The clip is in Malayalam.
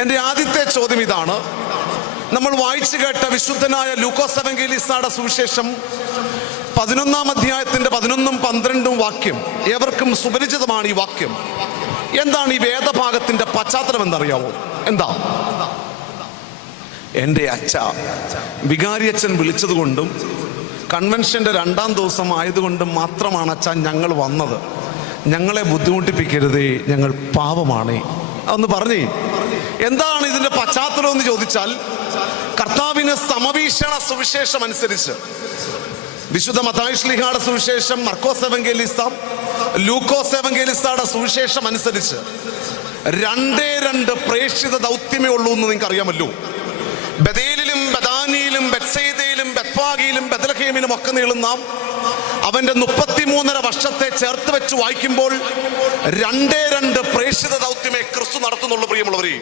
എൻ്റെ ആദ്യത്തെ ചോദ്യം ഇതാണ്. നമ്മൾ വായിച്ചു കേട്ട വിശുദ്ധനായ ലൂക്കോസ് എവങ്കേലിസ്തയുടെ സുവിശേഷം 11-ാം അധ്യായത്തിന്റെ 11ഉം 12ഉം വാക്യം ഏവർക്കും സുപരിചിതമാണ്. ഈ വാക്യം എന്താണ്? ഈ വേദഭാഗത്തിന്റെ പശ്ചാത്തലം എന്തറിയാവോ? എന്താ? എൻ്റെ അച്ഛ വികാരി അച്ഛൻ വിളിച്ചതുകൊണ്ടും കൺവെൻഷന്റെ 2ാം ദിവസം ആയതുകൊണ്ടും മാത്രമാണ് അച്ഛ ഞങ്ങൾ വന്നത്. ഞങ്ങളെ ബുദ്ധിമുട്ടിപ്പിക്കരുതേ, ഞങ്ങൾ പാവമാണേ. അതൊന്ന് പറഞ്ഞേ, എന്താണ് ഇതിന്റെ പശ്ചാത്തലം എന്ന് ചോദിച്ചാൽ, കർത്താവിന് സമവീക്ഷണ സുവിശേഷം അനുസരിച്ച് വിശുദ്ധ മത്തായി ശ്ലീഹായുടെ സുവിശേഷം, മർക്കോസ് എവങ്കേലിസ്ത, ലൂക്കോസ് എവങ്കേലിസ്തയുടെ സുവിശേഷം അനുസരിച്ച് 2 പ്രേക്ഷിത ദൗത്യമേ ഉള്ളൂ എന്ന് നിങ്ങൾക്ക് അറിയാമല്ലോ. ബഥേലിലും ബഥാനിയിലും ബെത്സയിദയിലും ബെത്ഫാഗയിലും ബെത്ലഹേമിലും ഒക്കെ നീളുന്ന അവന്റെ 33.5 വർഷത്തെ ചേർത്ത് വെച്ച് വായിക്കുമ്പോൾ 2 പ്രേക്ഷിത ദൗത്യമേ ക്രിസ്തു നടത്തുന്നുള്ളൂ. പ്രിയമുള്ളവരെ,